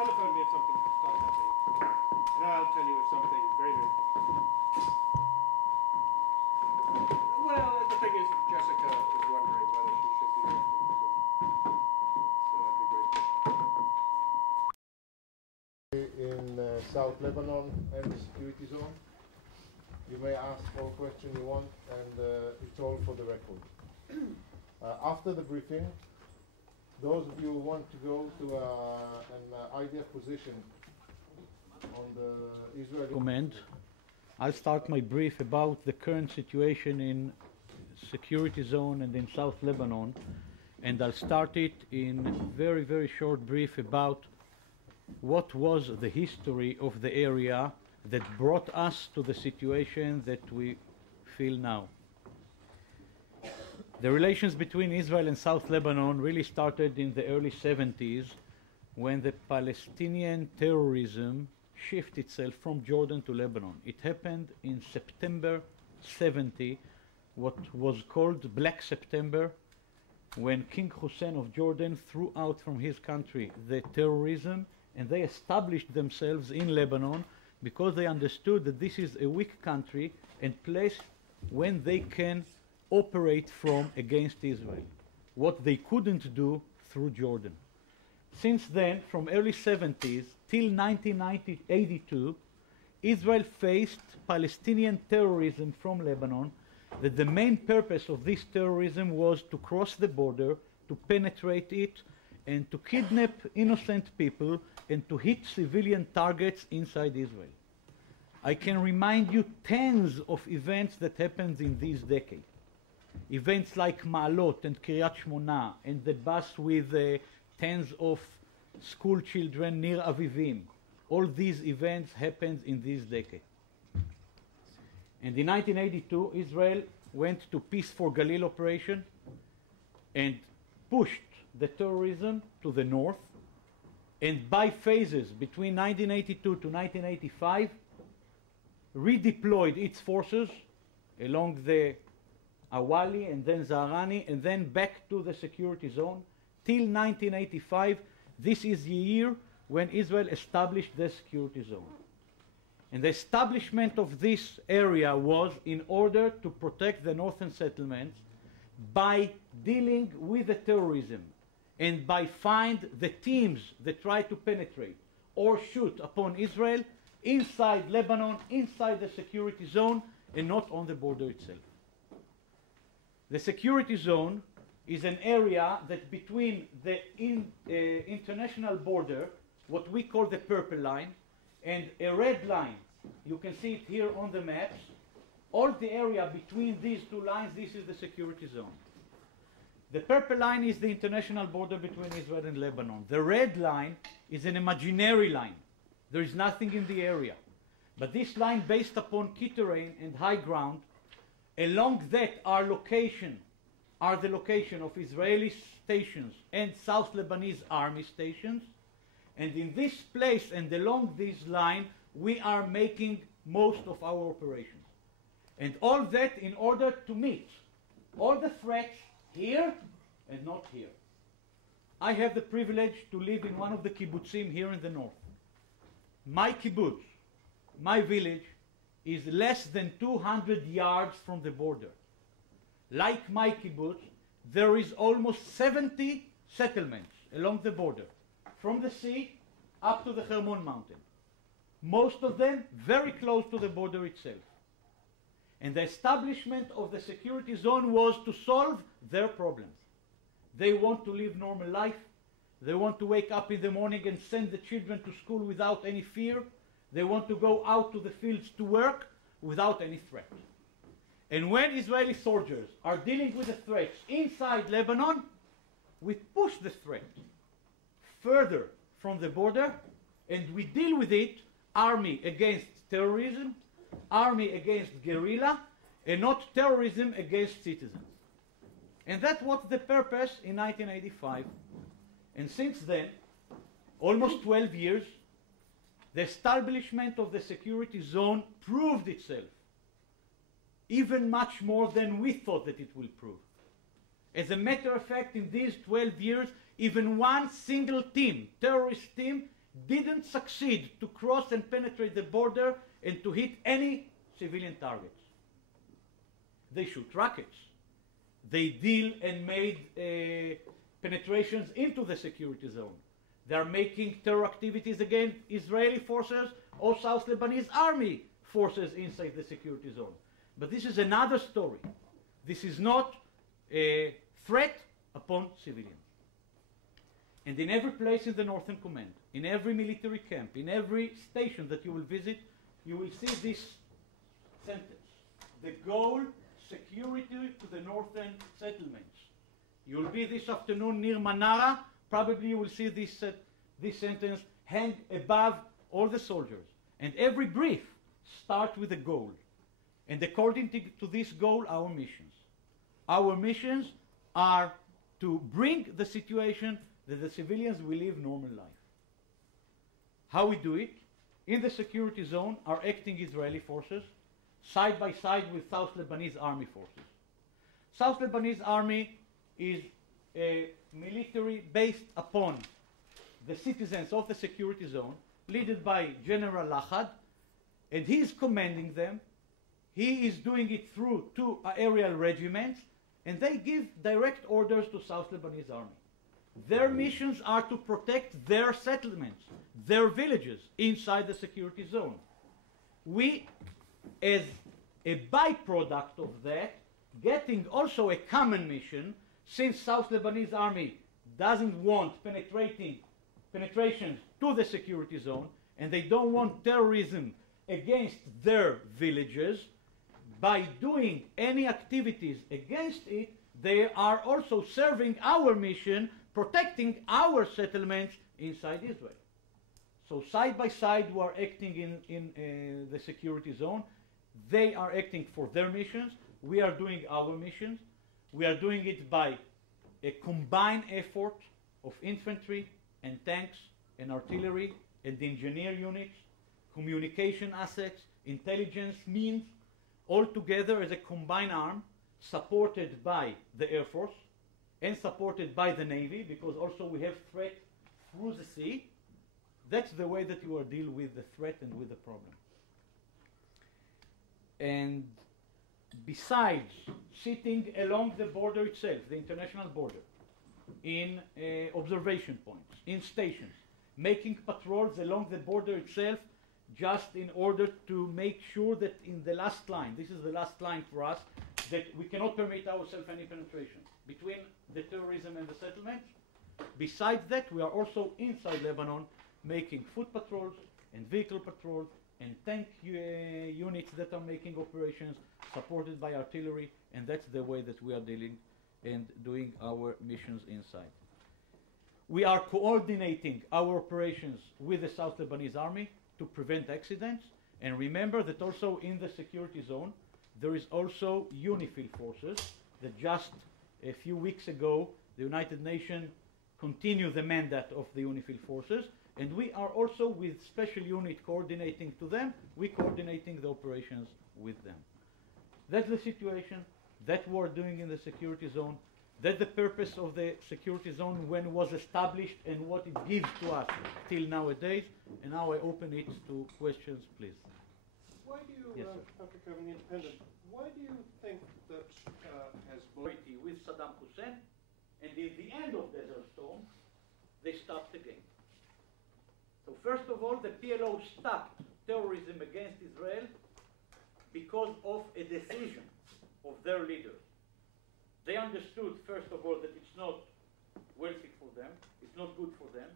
telephone me if something starts happening, and I'll tell you if something very, very... Well, the thing is, Jessica is wondering whether she should be working, so I'd be grateful. In South Lebanon and the security zone, you may ask all questions you want, and it's all for the record. After the briefing, those of you who want to go to an IDF position on the Israeli command, I'll start my brief about the current situation in security zone and in South Lebanon, and I'll start it in very, very short brief about what was the history of the area that brought us to the situation that we feel now. The relations between Israel and South Lebanon really started in the early 70s when the Palestinian terrorism shifted itself from Jordan to Lebanon. It happened in September 70, what was called Black September, when King Hussein of Jordan threw out from his country the terrorism, and they established themselves in Lebanon because they understood that this is a weak country and place when they can operate from against Israel, what they couldn't do through Jordan. Since then, from early 70s till 1982, Israel faced Palestinian terrorism from Lebanon, that the main purpose of this terrorism was to cross the border, to penetrate it, and to kidnap innocent people and to hit civilian targets inside Israel. I can remind you tens of events that happened in this decade. Events like Ma'alot and Kiryat Shmona, and the bus with tens of school children near Avivim. All these events happened in this decade. And in 1982, Israel went to Peace for Galil operation and pushed the terrorism to the north, and by phases between 1982 to 1985 redeployed its forces along the Awali and then Zaharani and then back to the security zone till 1985. This is the year when Israel established the security zone. And the establishment of this area was in order to protect the northern settlements by dealing with the terrorism and by find the teams that try to penetrate or shoot upon Israel inside Lebanon, inside the security zone, and not on the border itself. The security zone is an area that between the international border, what we call the purple line, and a red line, you can see it here on the maps, all the area between these two lines, this is the security zone. The purple line is the international border between Israel and Lebanon. The red line is an imaginary line. There is nothing in the area. But this line, based upon key terrain and high ground, along that are the location of Israeli stations and South Lebanese army stations. And in this place and along this line, we are making most of our operations. And all that in order to meet all the threats here and not here. I have the privilege to live in one of the kibbutzim here in the north. My kibbutz, my village, is less than 200 yards from the border. Like my kibbutz, there is almost 70 settlements along the border, from the sea up to the Hermon mountain. Most of them very close to the border itself. And the establishment of the security zone was to solve their problems. They want to live normal life. They want to wake up in the morning and send the children to school without any fear. They want to go out to the fields to work without any threat. And when Israeli soldiers are dealing with the threats inside Lebanon, we push the threat further from the border, and we deal with it army against terrorism, army against guerrilla, and not terrorism against citizens. And that was the purpose in 1985. And since then, almost 12 years, the establishment of the security zone proved itself even much more than we thought that it will prove. As a matter of fact, in these 12 years, even one single team, terrorist team, didn't succeed to cross and penetrate the border and to hit any civilian targets. They shoot rockets. They deal and made penetrations into the security zone. They are making terror activities against Israeli forces or South Lebanese army forces inside the security zone. But this is another story. This is not a threat upon civilians. And in every place in the Northern Command, in every military camp, in every station that you will visit, you will see this sentence. The goal, security to the northern settlements. You will be this afternoon near Manara. Probably you will see this sentence hang above all the soldiers. And every brief starts with a goal. And according to this goal, our missions. Our missions are to bring the situation that the civilians will live normal life. How we do it? In the security zone are acting Israeli forces, side by side with South Lebanese army forces. South Lebanese army is a military based upon the citizens of the security zone, led by General Lahad, and he is commanding them. He is doing it through 2 aerial regiments, and they give direct orders to South Lebanese army. Their missions are to protect their settlements, their villages inside the security zone. We, as a byproduct of that, getting also a common mission, since South Lebanese army doesn't want penetrations to the security zone, and they don't want terrorism against their villages. By doing any activities against it, they are also serving our mission, protecting our settlements inside Israel. So side by side we are acting in the security zone. They are acting for their missions. We are doing our missions. We are doing it by a combined effort of infantry and tanks and artillery and engineer units, communication assets, intelligence means, all together as a combined arm, supported by the Air Force and supported by the Navy, because also we have threat through the sea. That's the way that you are deal with the threat and with the problem. And besides sitting along the border itself, the international border, in observation points, in stations, making patrols along the border itself, just in order to make sure that in the last line, this is the last line for us, that we cannot permit ourselves any penetration between the terrorism and the settlements. Besides that, we are also inside Lebanon making foot patrols and vehicle patrols and tank units that are making operations supported by artillery, and that's the way that we are dealing and doing our missions inside. We are coordinating our operations with the South Lebanese army to prevent accidents, and remember that also in the security zone there is also UNIFIL forces that just a few weeks ago the United Nations continued the mandate of the UNIFIL forces, and we are also with special unit coordinating to them, we coordinating the operations with them. That's the situation, that we are doing in the security zone, that's the purpose of the security zone when it was established and what it gives to us till nowadays. And now I open it to questions, please. Why do you, yes, after becoming independent, why do you think that Hezbollah with Saddam Hussein, and in the end of Desert Storm, they stopped again? So first of all, the PLO stopped terrorism against Israel because of a decision of their leaders. They understood, first of all, that it's not wealthy for them, it's not good for them.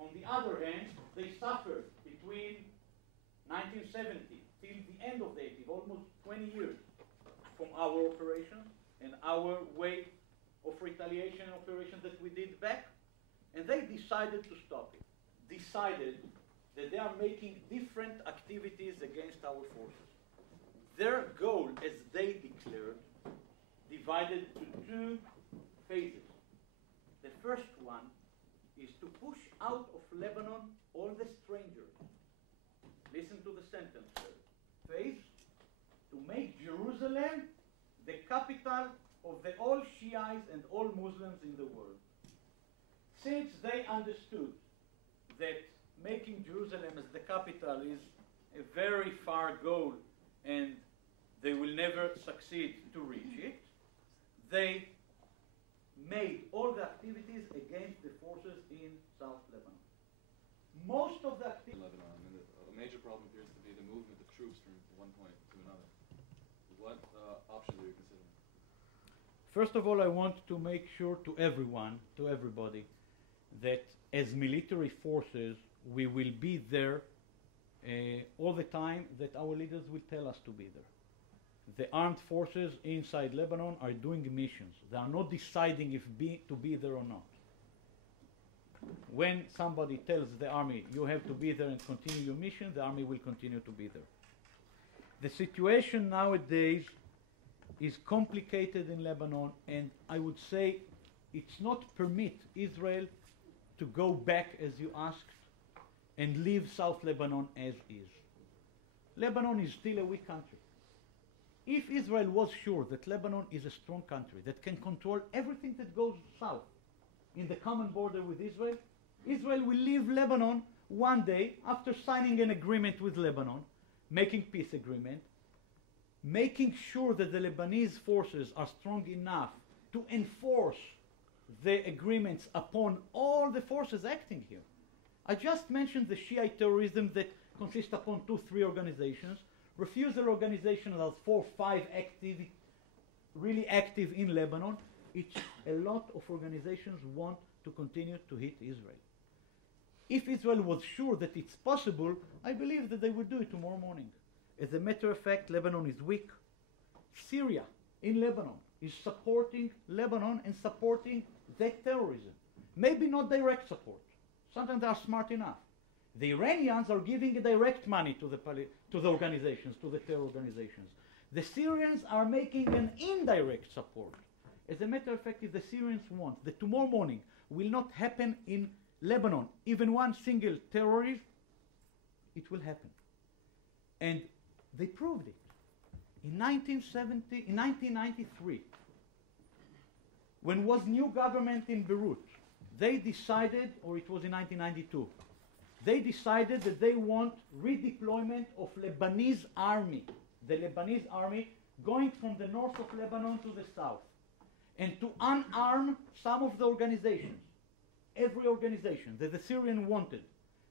On the other hand, they suffered between 1970 till the end of the 80s, almost 20 years, from our operations and our way of retaliation operations that we did back, and they decided to stop it. Decided that they are making different activities against our forces. Their goal, as they declared, divided to 2 phases. The first one is to push out of Lebanon all the strangers. Listen to the sentence first. Phase, to make Jerusalem the capital of the all Shiites and all Muslims in the world. Since they understood that making Jerusalem as the capital is a very far goal and they will never succeed to reach it, they made all the activities against the forces in South Lebanon. Most of the activities... Lebanon, and a major problem appears to be the movement of troops from one point to another. What options are you considering? First of all, I want to make sure to everyone, to everybody, that as military forces, we will be there all the time that our leaders will tell us to be there. The armed forces inside Lebanon are doing missions. They are not deciding if to be there or not. When somebody tells the army, you have to be there and continue your mission, the army will continue to be there. The situation nowadays is complicated in Lebanon, and I would say it's not permit Israel to go back, as you asked, and leave South Lebanon as is. Lebanon is still a weak country. If Israel was sure that Lebanon is a strong country that can control everything that goes south in the common border with Israel, Israel will leave Lebanon one day after signing an agreement with Lebanon, making peace agreement, making sure that the Lebanese forces are strong enough to enforce the agreements upon all the forces acting here. I just mentioned the Shiite terrorism that consists upon 2-3 organizations, refusal organizations are 4-5 really active in Lebanon. It's a lot of organizations want to continue to hit Israel. If Israel was sure that it's possible, I believe that they would do it tomorrow morning. As a matter of fact, Lebanon is weak. Syria in Lebanon is supporting Lebanon and supporting that terrorism. Maybe not direct support. Sometimes they are smart enough. The Iranians are giving direct money to the organizations, to the terror organizations. The Syrians are making an indirect support. As a matter of fact, if the Syrians want that tomorrow morning will not happen in Lebanon, even one single terrorist, it will happen. And they proved it. In 1993, when was new government in Beirut, they decided, or it was in 1992, they decided that they want redeployment of Lebanese army, the Lebanese army going from the north of Lebanon to the south, and to unarm some of the organizations. Every organization that the Syrian wanted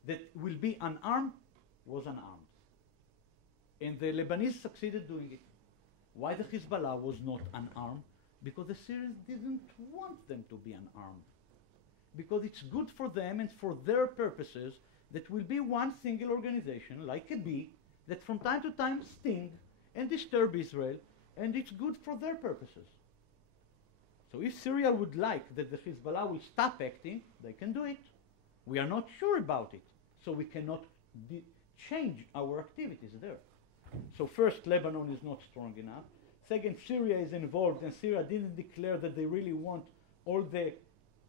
that will be unarmed was unarmed. And the Lebanese succeeded doing it. Why the Hezbollah was not unarmed? Because the Syrians didn't want them to be unarmed. Because it's good for them and for their purposes that will be one single organization, like a bee, that from time to time sting and disturb Israel, and it's good for their purposes. So if Syria would like that the Hezbollah will stop acting, they can do it. We are not sure about it, so we cannot change our activities there. So first, Lebanon is not strong enough. Second, Syria is involved, and Syria didn't declare that they really want all the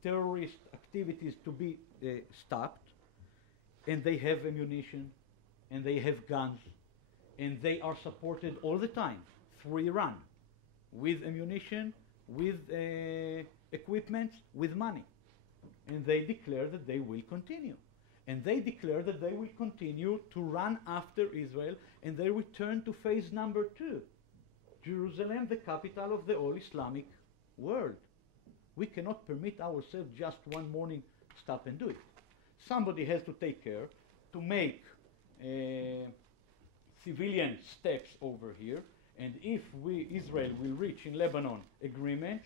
terrorist activities to be stopped. And they have ammunition, and they have guns, and they are supported all the time through Iran with ammunition, with equipment, with money. And they declare that they will continue. And they declare that they will continue to run after Israel, and they return to phase number 2. Jerusalem, the capital of the whole Islamic world. We cannot permit ourselves just one morning stop and do it. Somebody has to take care to make civilian steps over here, and if Israel will reach in Lebanon agreement,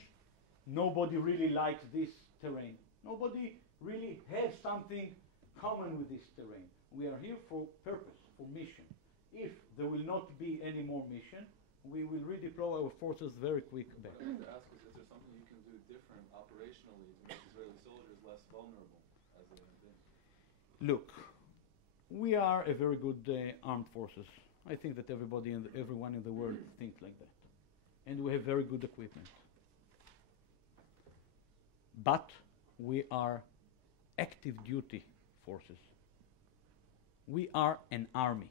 nobody really likes this terrain. Nobody really has something common with this terrain. We are here for purpose, for mission. If there will not be any more mission, we will redeploy our forces very quick back. What I want to ask is there something you can do different operationally to make Israeli soldiers less vulnerable as they have been? Look, we are a very good armed forces. I think that everyone in the world thinks like that. And we have very good equipment. But we are active duty forces. We are an army,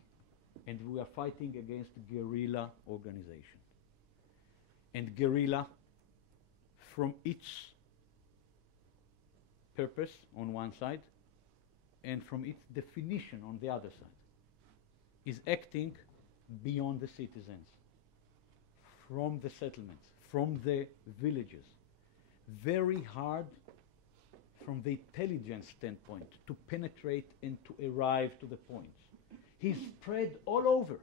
and we are fighting against guerrilla organization. And guerrilla, from its purpose on one side, and from its definition on the other side, is acting beyond the citizens, from the settlements, from the villages. Very hard from the intelligence standpoint to penetrate and to arrive to the points. He's spread all over.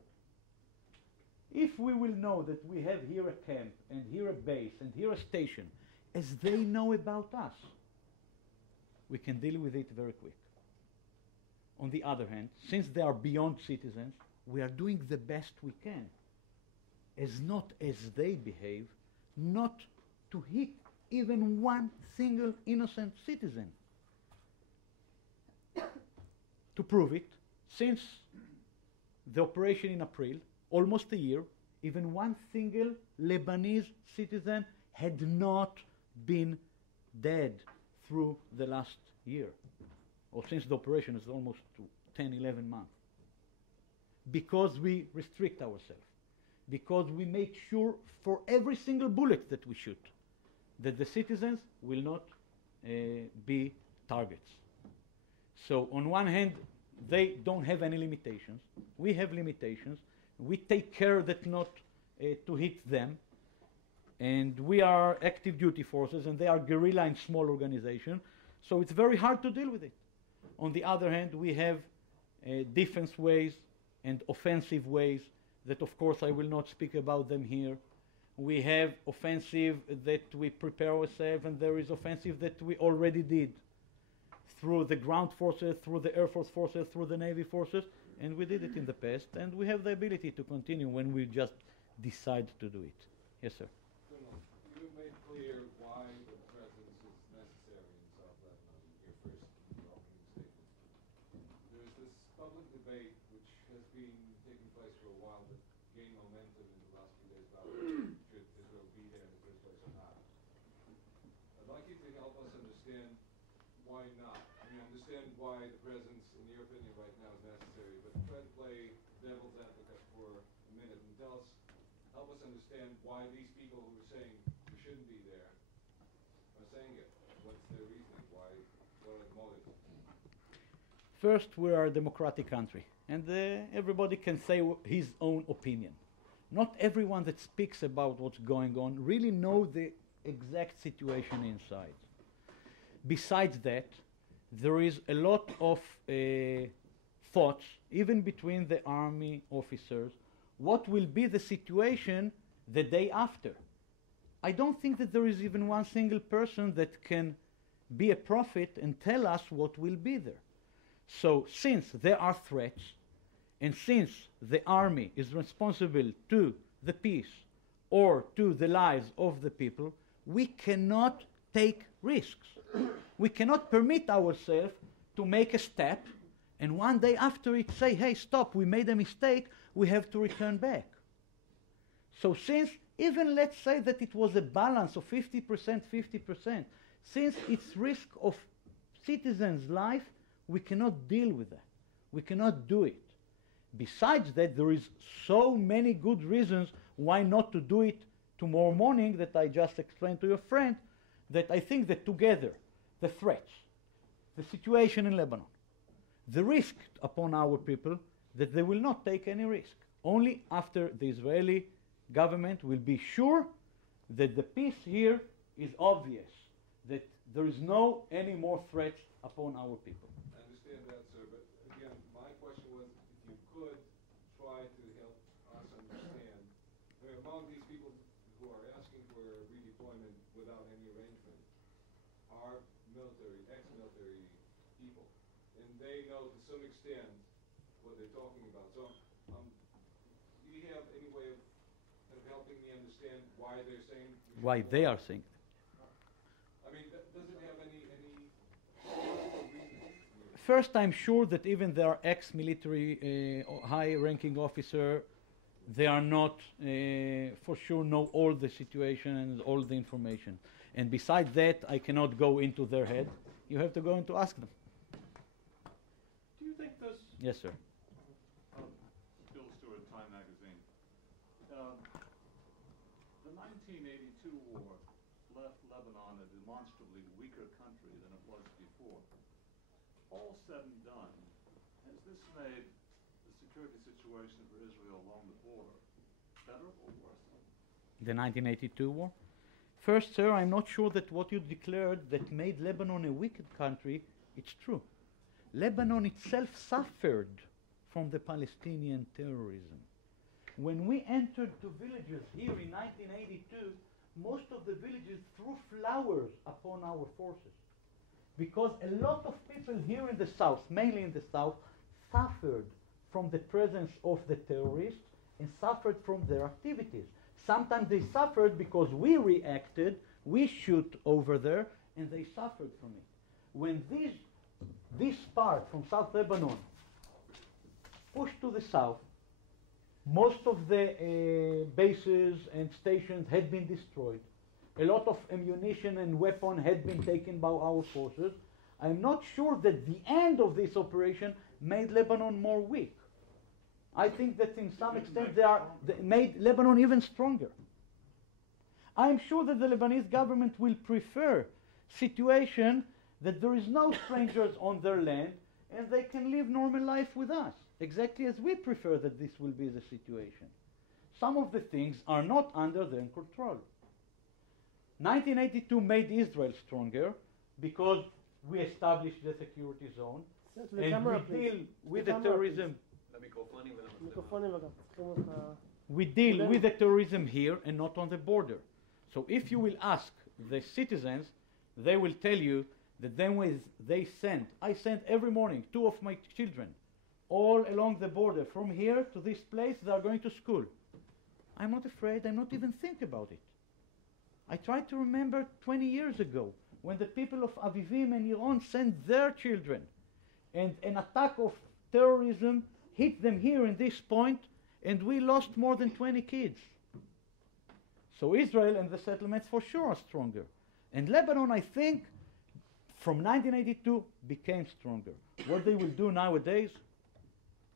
If we will know that we have here a camp and here a base and here a station, as they know about us, we can deal with it very quick. On the other hand, since they are beyond citizens, we are doing the best we can, as not as they behave, not to hit even one single innocent citizen. To prove it, since the operation in April, almost a year, even one single Lebanese citizen had not been dead through the last year, or since the operation is almost 10, 11 months. Because we restrict ourselves, because we make sure for every single bullet that we shoot, that the citizens will not be targets. So on one hand, they don't have any limitations. We have limitations. We take care that not to hit them. And we are active duty forces, and they are guerrilla and small organization. So it's very hard to deal with it. On the other hand, we have defense ways and offensive ways that, of course, I will not speak about them here. We have offensive that we prepare ourselves, and there is offensive that we already did through the ground forces, through the Air Force forces, through the Navy forces, and we did it in the past, and we have the ability to continue when we just decide to do it. Yes, sir. Colonel, you made clear why the presence is necessary in South Lebanon in your first opening statement. There's this public debate which has been taking place for a while but gained momentum in the last few days about should Israel be there in the first place or not. I'd like you to help us understand why not. I mean, I understand why the presence, in your opinion, right now is necessary, but try to play devil's advocate for a minute and help us understand why these people who are saying we shouldn't be there are saying it. What's their reasoning? What are the motives? First, we are a democratic country, and everybody can say his own opinion. Not everyone that speaks about what's going on really know the exact situation inside. Besides that, there is a lot of thoughts, even between the army officers, what will be the situation the day after. I don't think that there is even one single person that can be a prophet and tell us what will be there. So since there are threats, and since the army is responsible to the peace or to the lives of the people, we cannot take risks. We cannot permit ourselves to make a step and one day after it say, hey, stop, we made a mistake, we have to return back. So since, even let's say that it was a balance of 50%, 50%, since it's risk of citizens' life, we cannot deal with that. We cannot do it. Besides that, there is so many good reasons why not to do it tomorrow morning that I just explained to your friend, that I think that together, the threats, the situation in Lebanon, the risk upon our people, that they will not take any risk. Only after the Israeli government will be sure that the peace here is obvious, that there is no any more threats upon our people. I understand that, sir, but again, my question was if you could try to help us understand, I mean, among these people who are asking for redeployment without any arrangement are military, ex-military people, and they know to some extent what they're talking about. So, do you have any way of helping me understand why they're saying? Why they are saying? I mean, does it have any reason? First, I'm sure that even their ex-military high-ranking officer, they are not for sure know all the situation and all the information. And besides that, I cannot go into their head. You have to go and to ask them. Do you think this? Yes, sir. Bill Stewart, Time Magazine. The 1982 war left Lebanon a demonstrably weaker country than it was before. all said and done, has this made the security situation for Israel along the border better or worse? The 1982 war? First, sir, I'm not sure that what you declared that made Lebanon a wicked country, it's true. Lebanon itself suffered from the Palestinian terrorism. When we entered to villages here in 1982, most of the villages threw flowers upon our forces, because a lot of people here in the south, mainly in the south, suffered from the presence of the terrorists and suffered from their activities. Sometimes they suffered because we reacted, we shoot over there, and they suffered from it. When this part from South Lebanon pushed to the south, most of the bases and stations had been destroyed. A lot of ammunition and weapons had been taken by our forces. I'm not sure that the end of this operation made Lebanon more weak. I think that in some extent they made Lebanon even stronger. I'm sure that the Lebanese government will prefer situation that there is no strangers on their land and they can live normal life with us, exactly as we prefer that this will be the situation. Some of the things are not under their control. 1982 made Israel stronger because we established the security zone and we deal with the terrorism. We deal with the terrorism here and not on the border. So if you will ask the citizens, they will tell you that then I send every morning 2 of my children all along the border from here to this place. They are going to school. I'm not afraid. I'm not even think about it. I try to remember 20 years ago when the people of Avivim and Iran sent their children and an attack of terrorism hit them here in this point, and we lost more than 20 kids. So Israel and the settlements for sure are stronger. And Lebanon, I think, from 1982 became stronger. What they will do nowadays,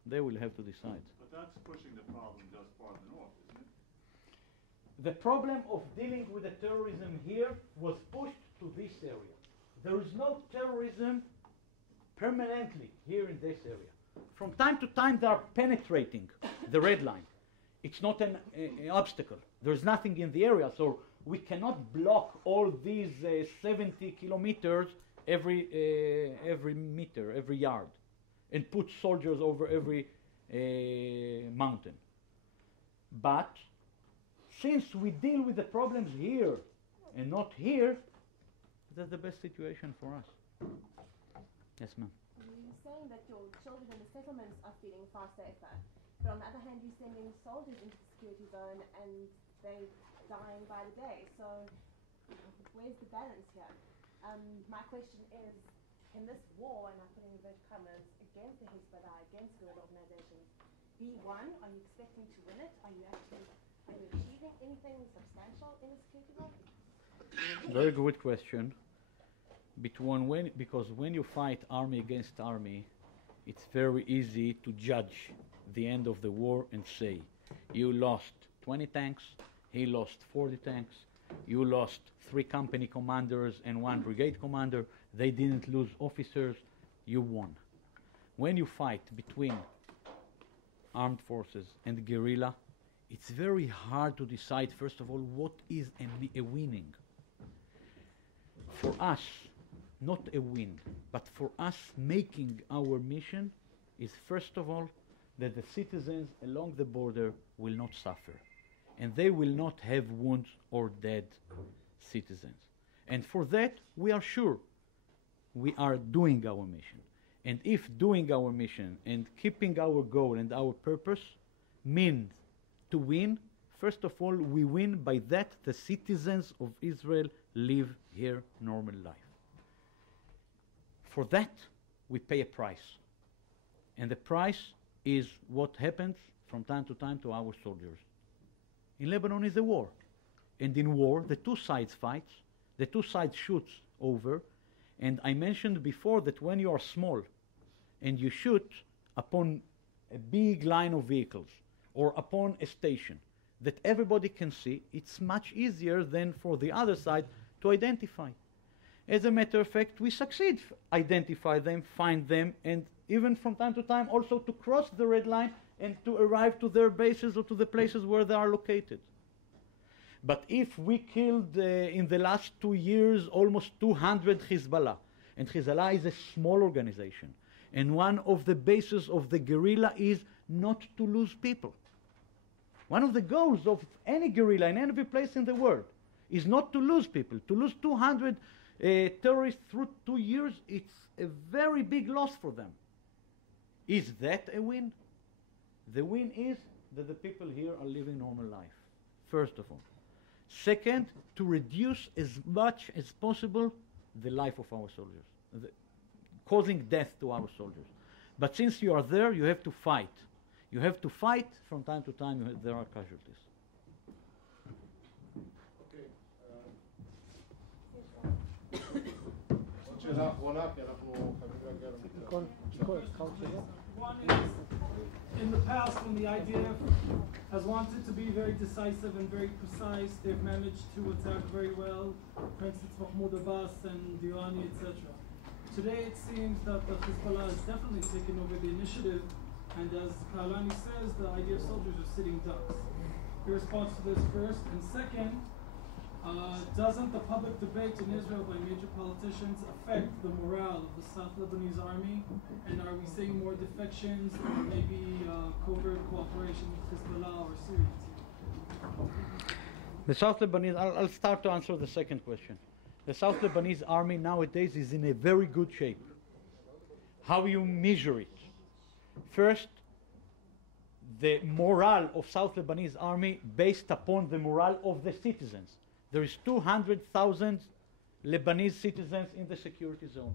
they will have to decide. But that's pushing the problem just farther north, isn't it? The problem of dealing with the terrorism here was pushed to this area. There is no terrorism permanently here in this area. From time to time they are penetrating the red line. It's not an obstacle. There's nothing in the area, so we cannot block all these 70 kilometers every meter, every yard, and put soldiers over every mountain. But since we deal with the problems here and not here, that's the best situation for us. Yes, ma'am. You're saying that your children in the settlements are feeling far safer, but on the other hand, you're sending soldiers into the security zone and they're dying by the day. So where's the balance here? My question is, can this war, and I put in inverted commas, against the Hezbollah, against guerrilla organizations, be won? Are you expecting to win it? Are you achieving anything substantial in the security zone? Very good question. Because when you fight army against army, it's very easy to judge the end of the war and say, you lost 20 tanks, he lost 40 tanks, you lost 3 company commanders and 1 brigade commander, they didn't lose officers, you won. When you fight between armed forces and guerrilla, it's very hard to decide, first of all, what is a winning. For us, not a win, but for us making our mission is, first of all, that the citizens along the border will not suffer, and they will not have wounds or dead citizens. And for that, we are sure we are doing our mission. And if doing our mission and keeping our goal and our purpose means to win, first of all, we win by that the citizens of Israel live here normal life. For that, we pay a price. And the price is what happens from time to time to our soldiers. In Lebanon is a war. And in war, the two sides fight, the two sides shoot over. And I mentioned before that when you are small and you shoot upon a big line of vehicles or upon a station that everybody can see, it's much easier than for the other side to identify. As a matter of fact, we succeed, identify them, find them, and even from time to time also to cross the red line and to arrive to their bases or to the places where they are located. But if we killed in the last 2 years almost 200 Hezbollah, and Hezbollah is a small organization, and one of the bases of the guerrilla is not to lose people. One of the goals of any guerrilla in any place in the world is not to lose people. To lose 200 terrorists through 2 years, it's a very big loss for them. Is that a win? The win is that the people here are living normal life, first of all. Second, to reduce as much as possible the life of our soldiers, causing death to our soldiers. But since you are there, you have to fight. You have to fight. From time to time, there are casualties. שאלה אחרונה, כי אנחנו חייבים להגיע למקום. One is, in the past, when the IDF has wanted to be very decisive and very precise, they've managed to attack very well, for instance, Mahmoud Abbas and Dirani, etc. Today, it seems that the Hezbollah has definitely taken over the initiative, and as Kahlani says, the IDF soldiers are sitting ducks. Your response to this first, and second, doesn't the public debate in Israel by major politicians affect the morale of the South Lebanese army? And are we seeing more defections or maybe covert cooperation with Hezbollah or Syrians? The South Lebanese, I'll start to answer the second question. The South Lebanese army nowadays is in a very good shape. How you measure it? First, the morale of South Lebanese army based upon the morale of the citizens. There is 200,000 Lebanese citizens in the security zone.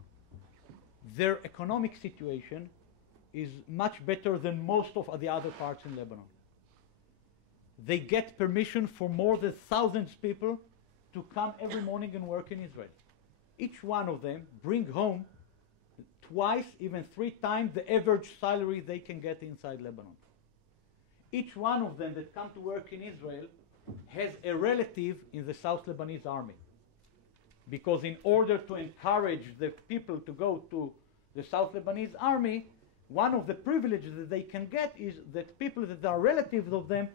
Their economic situation is much better than most of the other parts in Lebanon. They get permission for more than 1,000 people to come every morning and work in Israel. Each one of them bring home twice, even 3 times the average salary they can get inside Lebanon. Each one of them that come to work in Israel has a relative in the South Lebanese army. Because in order to encourage the people to go to the South Lebanese army, one of the privileges that they can get is that people that are relatives of them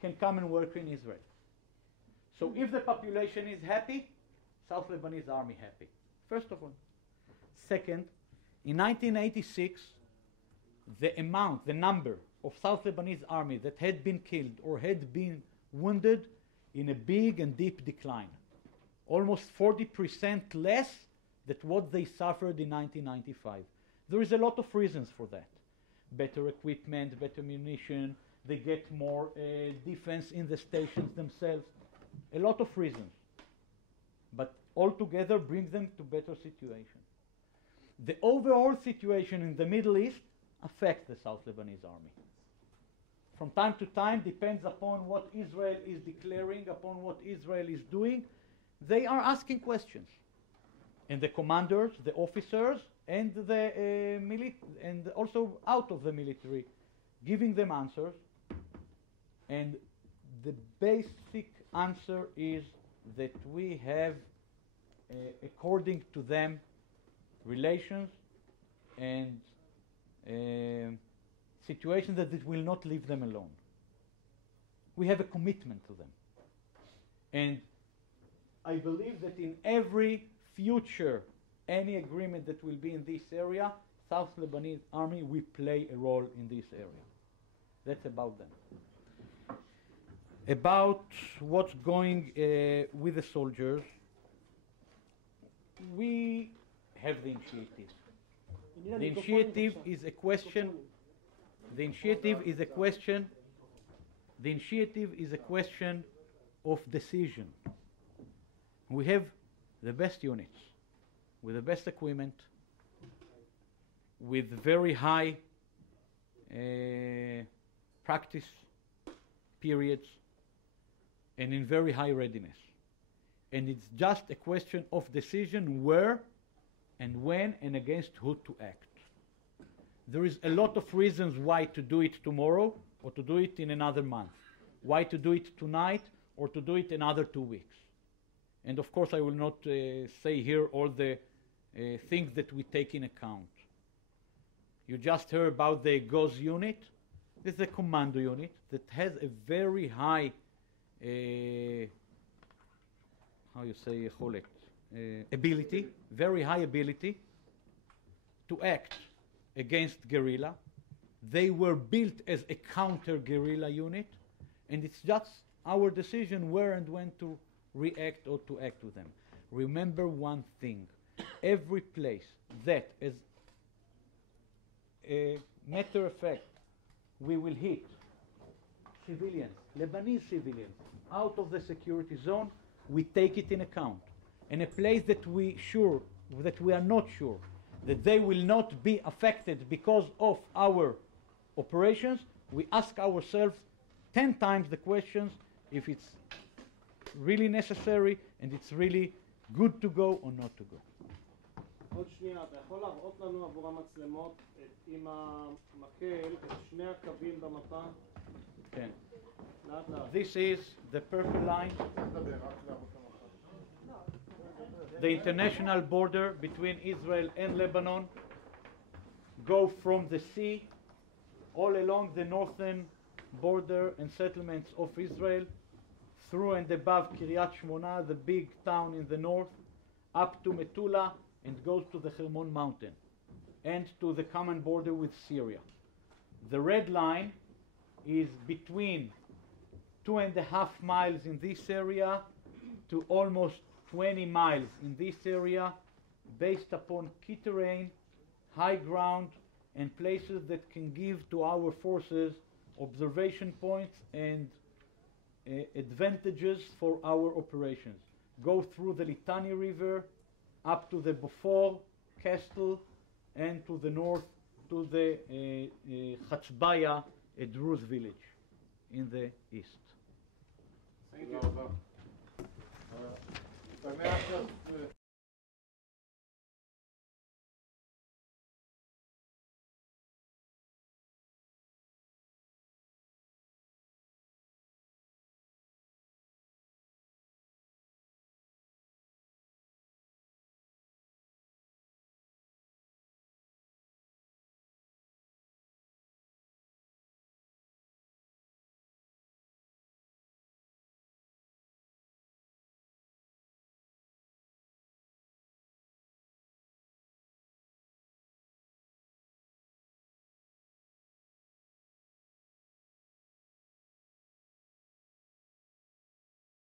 can come and work in Israel. So if the population is happy, South Lebanese army happy, first of all. Second, in 1986, the number of South Lebanese army that had been killed or had been wounded in a big and deep decline. Almost 40% less than what they suffered in 1995. There is a lot of reasons for that. Better equipment, better munition, they get more defense in the stations themselves. A lot of reasons. But altogether brings them to better situation. The overall situation in the Middle East affects the South Lebanese army. From time to time, depends upon what Israel is declaring, upon what Israel is doing. They are asking questions. And the commanders, the officers, and the and also out of the military, giving them answers. And the basic answer is that we have, according to them, relations and situations that it will not leave them alone. We have a commitment to them. And I believe that in every future, any agreement that will be in this area, South Lebanese army will play a role in this area. That's about them. About what's going with the soldiers, we have the initiative. The initiative is a question. The initiative is a question. The initiative is a question of decision. We have the best units, with the best equipment, with very high practice periods, and in very high readiness. And it's just a question of decision where and when and against who to act. There is a lot of reasons why to do it tomorrow or to do it in another month. Why to do it tonight or to do it in another 2 weeks. And of course, I will not say here all the things that we take in account. You just heard about the GOZ unit. This is a commando unit that has a very high, ability, very high ability to act against guerrilla. They were built as a counter-guerrilla unit, and it's just our decision where and when to react or to act with them. Remember one thing. Every place that, as a matter of fact, we will hit civilians, Lebanese civilians, out of the security zone, we take it in account. And a place that we are not sure that they will not be affected because of our operations, we ask ourselves 10 times the questions if it's really necessary and it's really good to go or not to go. עוד שנייה, אתה יכול להראות לנו עבור המצלמות עם המקל את שני הקווים במפה? כן. לאט לאט. This is the purple line, the international border between Israel and Lebanon, go from the sea all along the northern border and settlements of Israel, through and above Kiryat Shmona, the big town in the north, up to Metula, and goes to the Hermon mountain and to the common border with Syria. The red line is between 2.5 miles in this area to almost 20 miles in this area, based upon key terrain, high ground, and places that can give to our forces observation points and advantages for our operations. Go through the Litani River, up to the Beaufort Castle, and to the north to the Chatzbaya, a Druze village in the east. Thank you.